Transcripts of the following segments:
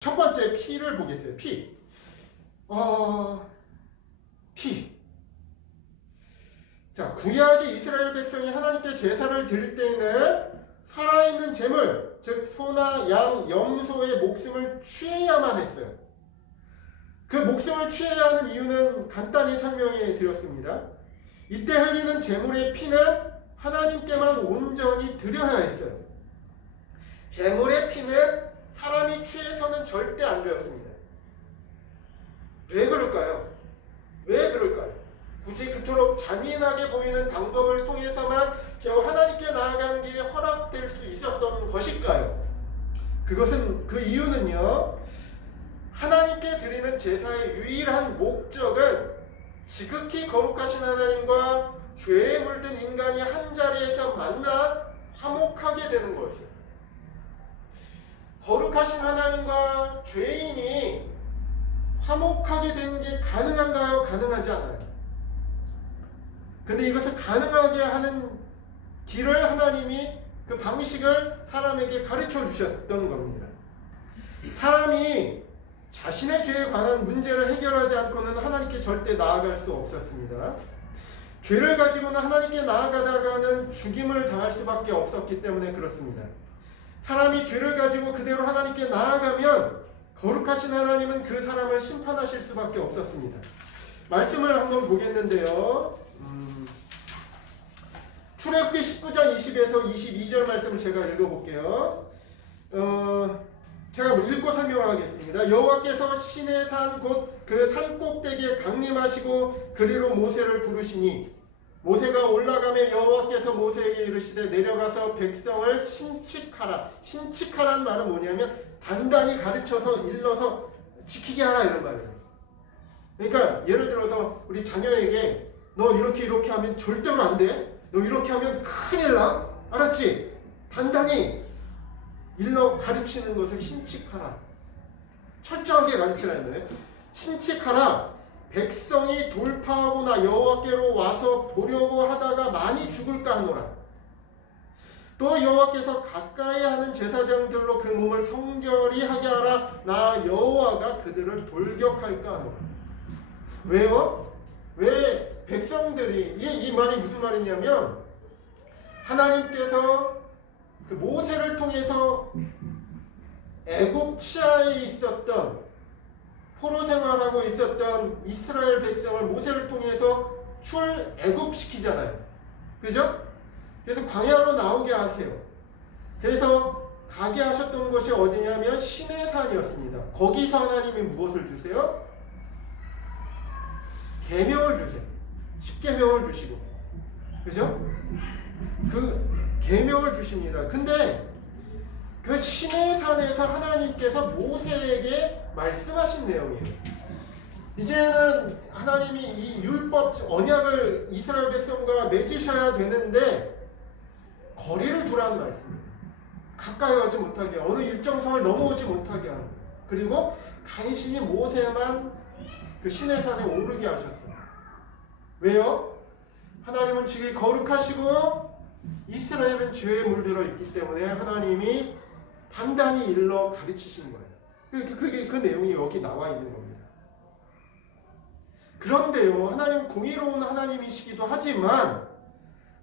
첫 번째 피를 보겠어요. 피. 피. 자, 구약의 이스라엘 백성이 하나님께 제사를 드릴 때에는 살아있는 제물, 즉 소나 양, 염소의 목숨을 취해야만 했어요. 그 목숨을 취해야 하는 이유는 간단히 설명해 드렸습니다. 이때 흘리는 제물의 피는 하나님께만 온전히 드려야 했어요. 제물의 피는 사람이 취해서는 절대 안 되었습니다. 왜 그럴까요? 왜 그럴까요? 굳이 그토록 잔인하게 보이는 방법을 통해서만 겨우 하나님께 나아가는 길이 허락될 수 있었던 것일까요? 그 이유는요, 하나님께 드리는 제사의 유일한 목적은 지극히 거룩하신 하나님과 죄에 물든 인간이 한자리에서 만나 화목하게 되는 거였어요. 거룩하신 하나님과 죄인이 화목하게 되는 게 가능한가요? 가능하지 않아요. 근데 이것을 가능하게 하는 길을 하나님이 그 방식을 사람에게 가르쳐 주셨던 겁니다. 사람이 자신의 죄에 관한 문제를 해결하지 않고는 하나님께 절대 나아갈 수 없었습니다. 죄를 가지고는 하나님께 나아가다가는 죽임을 당할 수밖에 없었기 때문에 그렇습니다. 사람이 죄를 가지고 그대로 하나님께 나아가면 거룩하신 하나님은 그 사람을 심판하실 수밖에 없었습니다. 말씀을 한번 보겠는데요. 출애굽기 19장 20에서 22절 말씀을 제가 읽어볼게요. 제가 읽고 설명을 하겠습니다. 여호와께서 시내산 곧 그 산꼭대기에 강림하시고 그리로 모세를 부르시니 모세가 올라가며 여호와께서 모세에게 이르시되 내려가서 백성을 신칙하라. 신칙하라는 말은 뭐냐면 단단히 가르쳐서 일러서 지키게 하라 이런 말이에요. 그러니까 예를 들어서 우리 자녀에게 너 이렇게 하면 절대로 안 돼. 너 이렇게 하면 큰일 나. 알았지? 단단히 일러 가르치는 것을 신칙하라. 철저하게 가르치라는 거예요. 신칙하라. 백성이 돌파하거나 여호와께로 와서 보려고 하다가 많이 죽을까 하노라. 또 여호와께서 가까이 하는 제사장들로 그 몸을 성결히 하게 하라. 나 여호와가 그들을 돌격할까 하노라. 왜요? 왜 백성들이 이 말이 무슨 말이냐면 하나님께서 그 모세를 통해서 애굽 치하에 있었던 포로 생활하고 있었던 이스라엘 백성을 모세를 통해서 출애굽시키잖아요. 그죠? 그래서 광야로 나오게 하세요. 그래서 가게 하셨던 것이 어디냐면 시내산이었습니다. 거기서 하나님이 무엇을 주세요? 계명을 주세요. 십계명을 주시고, 그죠? 그 계명을 주십니다. 근데 그 시내산에서 하나님께서 모세에게 말씀하신 내용이에요. 이제는 하나님이 이 율법 언약을 이스라엘 백성과 맺으셔야 되는데 거리를 두라는 말씀이에요. 가까이 오지 못하게, 어느 일정 선을 넘어오지 못하게 하는 거예요. 그리고 간신히 모세만 그 시내산에 오르게 하셨어요. 왜요? 하나님은 지극히 거룩하시고 이스라엘은 죄에 물들어 있기 때문에 하나님이 단단히 일러 가르치신 거예요. 그 내용이 여기 나와 있는 겁니다. 그런데요, 하나님은 공의로운 하나님이시기도 하지만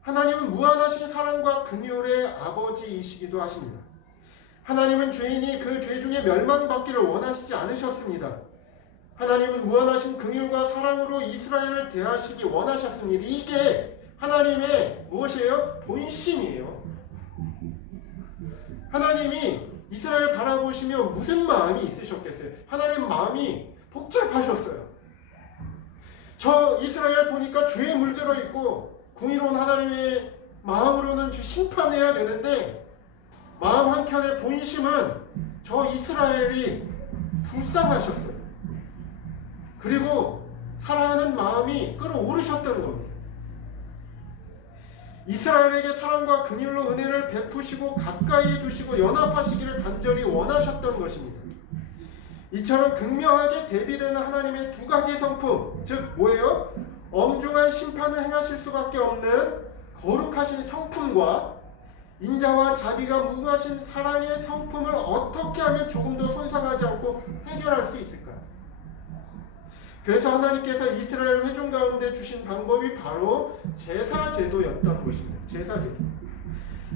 하나님은 무한하신 사랑과 긍휼의 아버지이시기도 하십니다. 하나님은 죄인이 그 죄 중에 멸망받기를 원하시지 않으셨습니다. 하나님은 무한하신 긍휼과 사랑으로 이스라엘을 대하시기 원하셨습니다. 이게 하나님의 무엇이에요? 본심이에요. 하나님이 이스라엘 바라보시며 무슨 마음이 있으셨겠어요? 하나님 마음이 복잡하셨어요. 저 이스라엘 보니까 죄에 물들어 있고 공의로운 하나님의 마음으로는 심판해야 되는데 마음 한켠의 본심은 저 이스라엘이 불쌍하셨어요. 그리고 사랑하는 마음이 끌어오르셨다는 겁니다. 이스라엘에게 사랑과 긍휼로 은혜를 베푸시고 가까이 해주시고 연합하시기를 간절히 원하셨던 것입니다. 이처럼 극명하게 대비되는 하나님의 두 가지 성품, 즉 뭐예요? 엄중한 심판을 행하실 수밖에 없는 거룩하신 성품과 인자와 자비가 무궁하신 사랑의 성품을 어떻게 하면 조금 더 손상하지 않고 해결할 수 있을까요? 그래서 하나님께서 이스라엘 회중 가운데 주신 방법이 바로 제사제도였던 것입니다. 제사제도.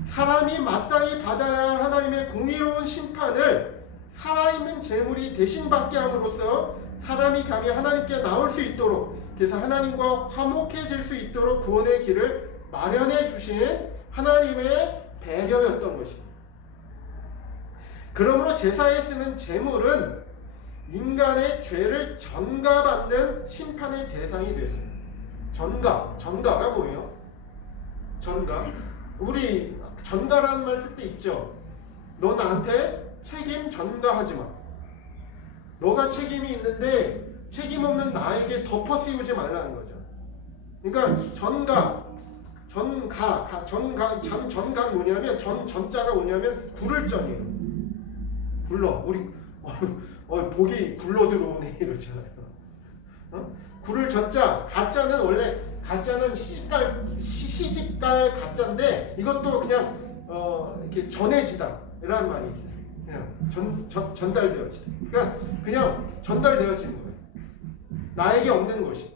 사람이 마땅히 받아야 할 하나님의 공의로운 심판을 살아있는 제물이 대신 받게 함으로써 사람이 감히 하나님께 나올 수 있도록, 그래서 하나님과 화목해질 수 있도록 구원의 길을 마련해 주신 하나님의 배려였던 것입니다. 그러므로 제사에 쓰는 제물은 인간의 죄를 전가받는 심판의 대상이 됐어요. 전가가 뭐예요? 전가. 우리 전가라는 말 쓸 때 있죠. 너 나한테 책임 전가하지 마. 너가 책임이 있는데 책임 없는 나에게 덮어 씌우지 말라는 거죠. 그러니까 전가 뭐냐면 전자가 뭐냐면 굴을 전이에요. 굴러. 우리 복이 굴러 들어오네 이러잖아요. 굴을 전자. 가짜는 원래 가짜는 시집갈 가짜인데 이것도 그냥 이렇게 전해지다 이라는 말이 있어요. 그냥 전달되어지. 그러니까 그냥 전달되어지는 거예요. 나에게 없는 것이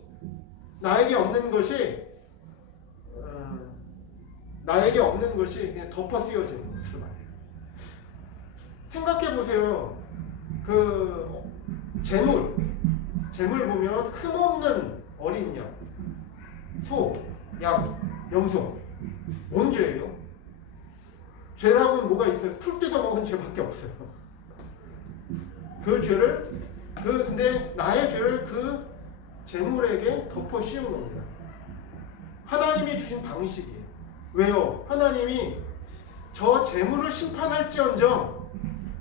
그냥 덮어 씌워지는 것을 말해요. 생각해 보세요. 그 재물 보면 흠없는 어린 양, 소, 양, 염소. 뭔 죄예요? 죄라고는 뭐가 있어요? 풀 뜯어먹은 죄밖에 없어요. 그 죄를 근데 나의 죄를 그 재물에게 덮어 씌운 겁니다. 하나님이 주신 방식이에요. 왜요? 하나님이 저 재물을 심판할지언정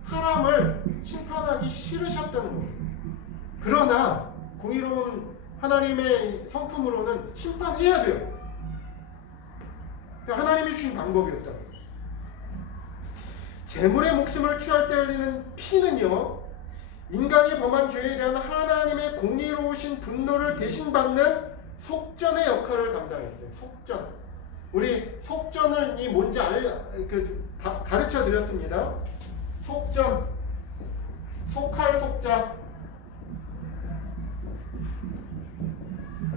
사람을 심판하기 싫으셨다는 거예요. 그러나 공의로운 하나님의 성품으로는 심판해야 돼요. 하나님이 주신 방법이었다는 거예요. 재물의 목숨을 취할 때 흘리는 피는요, 인간이 범한 죄에 대한 하나님의 공의로우신 분노를 대신 받는 속전의 역할을 감당했어요. 속전. 우리 속전이 뭔지 가르쳐 드렸습니다. 속전, 속할 속자,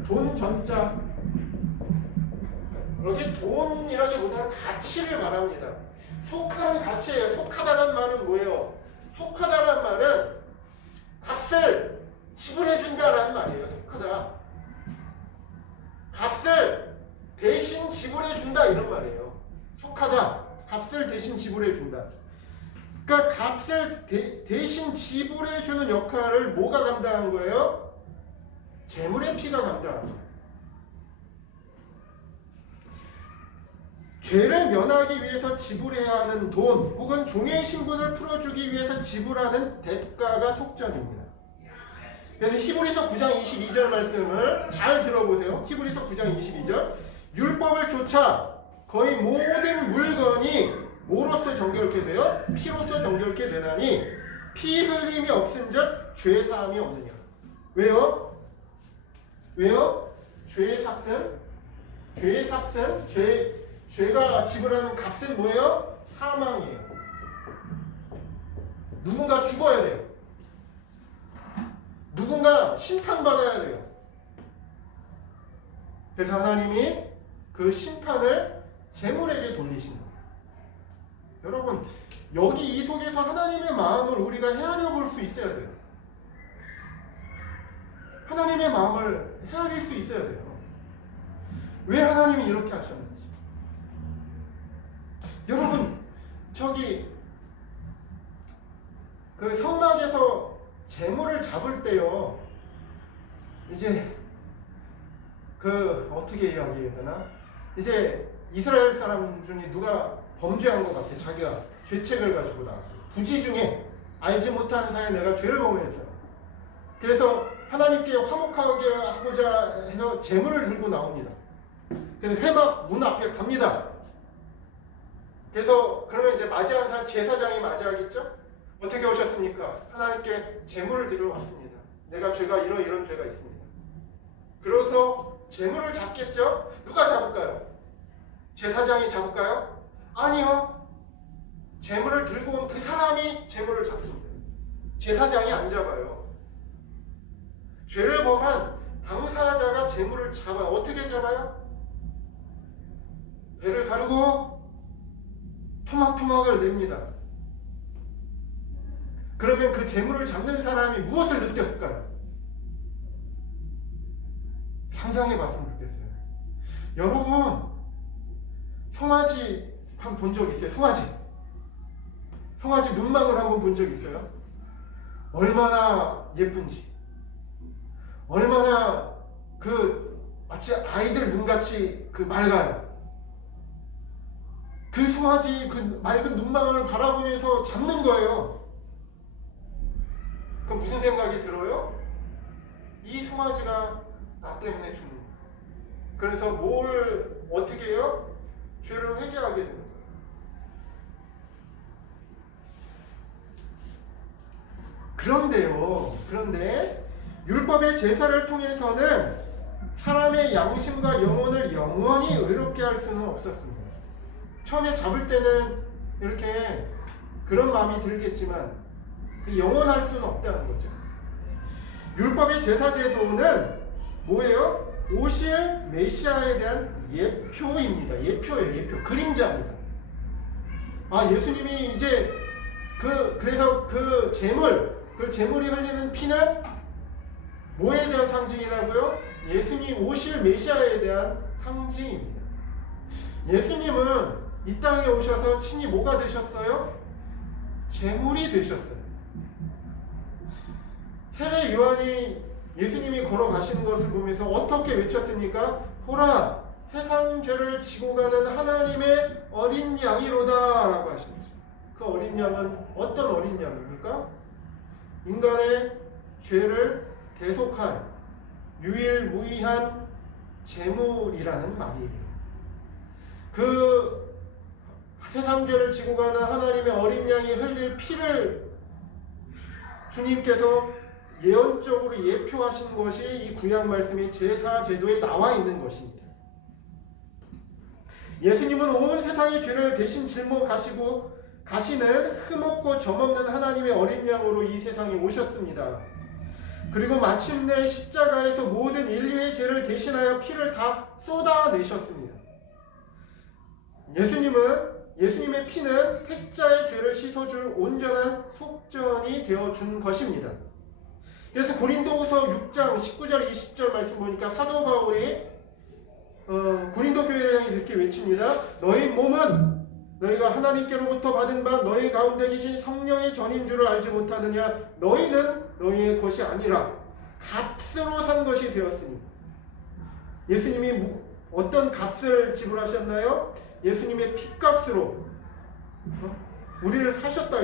돈 전자. 여기 돈이라기보다는 가치를 말합니다. 속하는 가치예요. 속하다는 말은 뭐예요? 속하다는 말은 값을 지불해준다라는 말이에요. 속하다. 값을 대신 지불해준다 이런 말이에요. 속하다. 값을 대신 지불해준다. 그러니까 값을 대신 지불해주는 역할을 뭐가 감당한 거예요? 재물의 피가 감당한 거예요. 죄를 면하기 위해서 지불해야 하는 돈 혹은 종의 신분을 풀어주기 위해서 지불하는 대가가 속전입니다. 그래서 히브리서 9장 22절 말씀을 잘 들어보세요. 히브리서 9장 22절. 율법을 쫓아 거의 모든 물건이 뭐로서 정결케 돼요? 피로서 정결케 되나니 피 흘림이 없은즉 죄 사함이 없느냐. 왜요? 죄의 삭슨, 죄가 지불하는 값은 뭐예요? 사망이에요. 누군가 죽어야 돼요. 누군가 심판받아야 돼요. 그래서 하나님이 그 심판을 재물에게 돌리신 거예요. 여러분, 여기 이 속에서 하나님의 마음을 우리가 헤아려 볼 수 있어야 돼요. 하나님의 마음을 헤아릴 수 있어야 돼요. 왜 하나님이 이렇게 하셨는지. 여러분, 그 성막에서 재물을 잡을 때요, 이제 어떻게 이야기해야 되나? 이제 이스라엘 사람 중에 누가 범죄한 것 같아. 자기가 죄책을 가지고 나왔어요. 부지 중에 알지 못하는 사이에 내가 죄를 범했어요. 그래서 하나님께 화목하게 하고자 해서 재물을 들고 나옵니다. 그래서 회막 문 앞에 갑니다. 그래서 그러면 이제 맞이한 사람, 제사장이 맞이하겠죠? 어떻게 오셨습니까? 하나님께 재물을 드리러 왔습니다. 내가 이런 죄가 있습니다. 그래서 재물을 잡겠죠? 누가 잡을까요? 제사장이 잡을까요? 아니요. 재물을 들고 온 그 사람이 재물을 잡습니다. 제사장이 안 잡아요. 죄를 범한 당사자가 재물을 잡아요. 어떻게 잡아요? 배를 가르고 토막토막을 냅니다. 그러면 그 재물을 잡는 사람이 무엇을 느꼈을까요? 상상해 봤으면 좋겠어요. 여러분, 송아지 한 번 본 적 있어요? 송아지 눈망울 한번 본 적 있어요? 얼마나 예쁜지, 얼마나 마치 아이들 눈같이 맑아요. 그 송아지 그 맑은 눈망울을 바라보면서 잡는 거예요. 그럼 무슨 생각이 들어요? 이 송아지가 나 때문에 죽는 거예요. 그래서 뭘 어떻게 해요? 죄를 회개하게 되는 거예요. 그런데 율법의 제사를 통해서는 사람의 양심과 영혼을 영원히 의롭게 할 수는 없었습니다. 처음에 잡을 때는 이렇게 그런 마음이 들겠지만 영원할 수는 없다는 거죠. 율법의 제사 제도는 뭐예요? 오실 메시아에 대한 예표입니다. 예표, 그림자입니다. 예수님이 이제 그래서 그 재물이 흘리는 피는 뭐에 대한 상징이라고요? 예수님 오실 메시아에 대한 상징입니다. 예수님은 이 땅에 오셔서 친히 뭐가 되셨어요? 재물이 되셨어요. 세례 요한이 예수님이 걸어가시는 것을 보면서 어떻게 외쳤습니까? 보라, 세상 죄를 지고 가는 하나님의 어린 양이로다 라고 하십니다. 그 어린 양은 어떤 어린 양입니까? 인간의 죄를 대속할 유일무이한 제물이라는 말이에요. 그 세상 죄를 지고 가는 하나님의 어린 양이 흘릴 피를 주님께서 예언적으로 예표하신 것이 이 구약 말씀의 제사 제도에 나와 있는 것입니다. 예수님은 온 세상의 죄를 대신 짊어 가시는 흠없고 점없는 하나님의 어린 양으로 이 세상에 오셨습니다. 그리고 마침내 십자가에서 모든 인류의 죄를 대신하여 피를 다 쏟아내셨습니다. 예수님의 피는 택자의 죄를 씻어줄 온전한 속전이 되어준 것입니다. 그래서 고린도후서 6장 19절 20절 말씀 보니까 사도 바울이 고린도 교회를 향해 이렇게 외칩니다. 너희 몸은 너희가 하나님께로부터 받은 바 너희 가운데 계신 성령의 전인 줄을 알지 못하느냐? 너희는 너희의 것이 아니라 값으로 산 것이 되었으니. 예수님이 어떤 값을 지불하셨나요? 예수님의 피값으로 우리를 사셨다.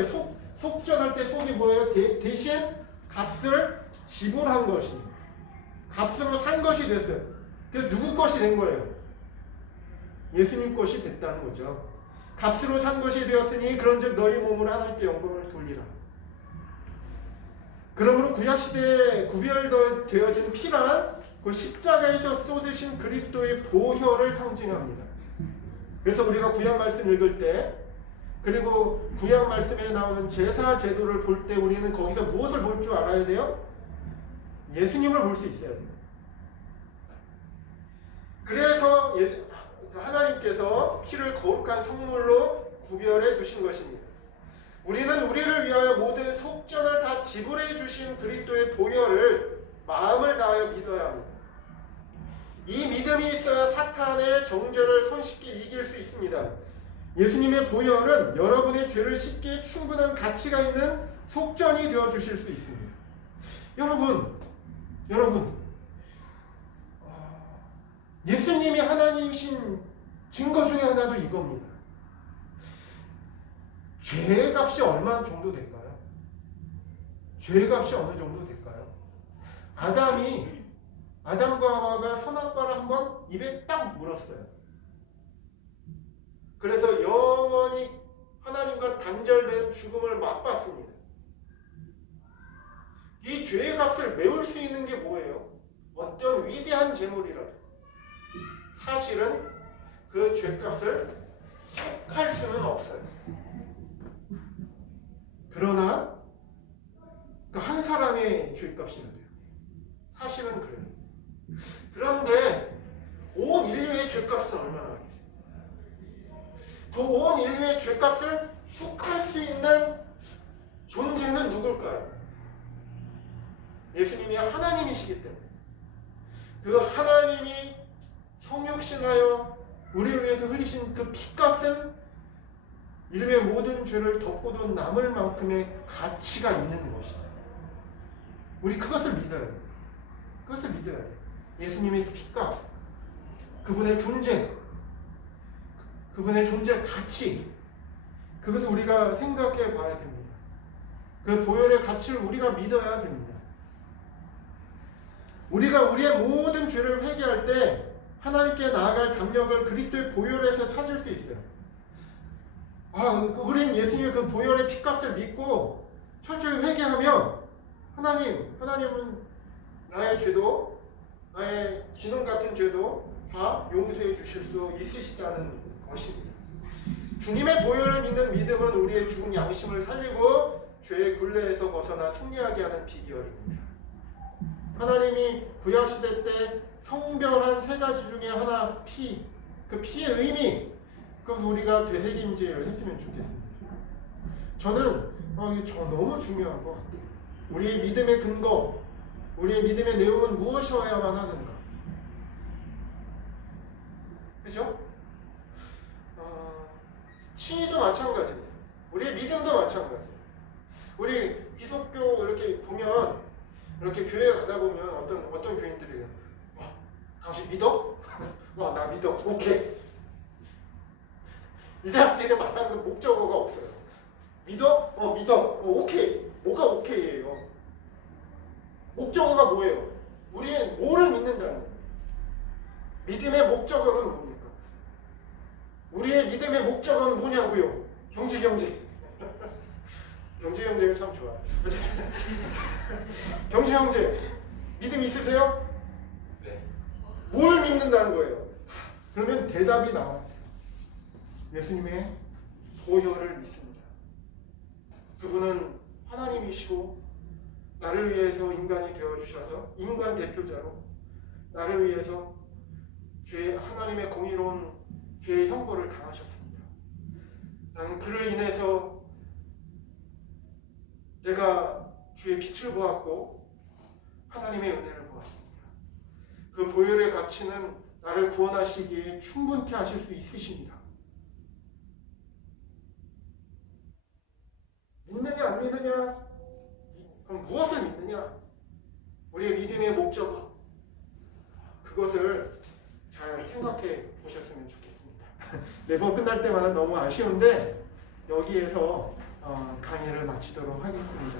속전할 때 속이 뭐예요? 대신 값을 지불한 것입니다. 값으로 산 것이 됐어요. 그래서 누구 것이 된 거예요? 예수님 것이 됐다는 거죠. 값으로 산 것이 되었으니 그런즉 너희 몸으로 하나님께 영광을 돌리라. 그러므로 구약시대에 구별되어진 피란 그 십자가에서 쏟으신 그리스도의 보혈을 상징합니다. 그래서 우리가 구약 말씀 읽을 때 그리고 구약 말씀에 나오는 제사 제도를 볼 때 우리는 거기서 무엇을 볼 줄 알아야 돼요? 예수님을 볼 수 있어야 돼요. 그래서 하나님께서 피를 거룩한 성물로 구별해 두신 것입니다. 우리는 우리를 위하여 모든 속전을 다 지불해 주신 그리스도의 보혈을 마음을 다하여 믿어야 합니다. 이 믿음이 있어야 사탄의 정죄를 손쉽게 이길 수 있습니다. 예수님의 보혈은 여러분의 죄를 씻기에 충분한 가치가 있는 속전이 되어 주실 수 있습니다. 여러분 예수님이 하나님이신 증거 중에 하나도 이겁니다. 죄값이 얼마 정도 될까요? 죄값이 어느 정도 될까요? 아담과 하와가 선악과를 한번 입에 딱 물었어요. 그래서 영원히 하나님과 단절된 죽음을 맛봤습니다. 이 죄의 값을 메울 수 있는 게 뭐예요? 어떤 위대한 재물이라도 사실은 그 죄값을 속할 수는 없어요. 그러나 그 한 사람의 죄값이면 돼요. 사실은 그래요. 그런데 온 인류의 죄값은 얼마나 하겠어요? 그 온 인류의 죄값을 속할 수 있는 존재는 누굴까요? 예수님이 하나님이시기 때문에 그 하나님이 성육신하여 우리를 위해서 흘리신 그 피값은 인류의 모든 죄를 덮고도 남을 만큼의 가치가 있는 것이다. 우리 그것을 믿어야 돼. 그것을 믿어야 돼. 예수님의 피값, 그분의 존재, 그분의 존재 가치, 그것을 우리가 생각해 봐야 됩니다. 그 보혈의 가치를 우리가 믿어야 됩니다. 우리가 우리의 모든 죄를 회개할 때 하나님께 나아갈 담력을 그리스도의 보혈에서 찾을 수 있어요. 우리는 예수님의 그 보혈의 피값을 믿고 철저히 회개하면 하나님은 나의 죄도, 나의 진홍 같은 죄도 다 용서해 주실 수 있으시다는 것입니다. 주님의 보혈을 믿는 믿음은 우리의 죽은 양심을 살리고 죄의 굴레에서 벗어나 승리하게 하는 비결입니다. 하나님이 구약시대 때 성별한 세 가지 중에 하나 피, 그 피의 의미, 그것을 우리가 되새김질을 했으면 좋겠습니다. 저는 이게 너무 중요한 것 같아요. 우리의 믿음의 근거, 우리의 믿음의 내용은 무엇이어야만 하는가? 그죠? 신의도 마찬가지입니다. 우리의 믿음도 마찬가지예요. 우리 기독교 이렇게 보면, 이렇게 교회 가다 보면 어떤 교인들이 당신 믿어? 나 믿어. 오케이. 이 사람들이 말하는 목적어가 없어요. 믿어? 믿어. 오케이. 뭐가 오케이예요? 목적어가 뭐예요? 우리의 뭐를 믿는다는 거예요. 믿음의 목적어는 뭡니까? 우리의 믿음의 목적어는 뭐냐고요? 경제. 경제를 참 좋아해요. 경제. 믿음 있으세요? 네. 뭘 믿는다는 거예요? 그러면 대답이 나와요. 예수님의 보혈을 믿습니다. 그분은 하나님이시고 나를 위해서 인간이 되어주셔서 인간 대표자로 나를 위해서 하나님의 공의로운 죄의 형벌을 당하셨습니다. 나는 그를 인해서 내가 주의 빛을 보았고 하나님의 은혜를 보았습니다. 그 보혈의 가치는 나를 구원하시기에 충분케 하실 수 있으십니다. 믿느냐 안 믿느냐? 그럼 무엇을 믿느냐? 우리의 믿음의 목적, 그것을 잘 생각해 보셨으면 좋겠습니다. 매번 끝날 때마다 너무 아쉬운데 여기에서 강의를 마치도록 하겠습니다.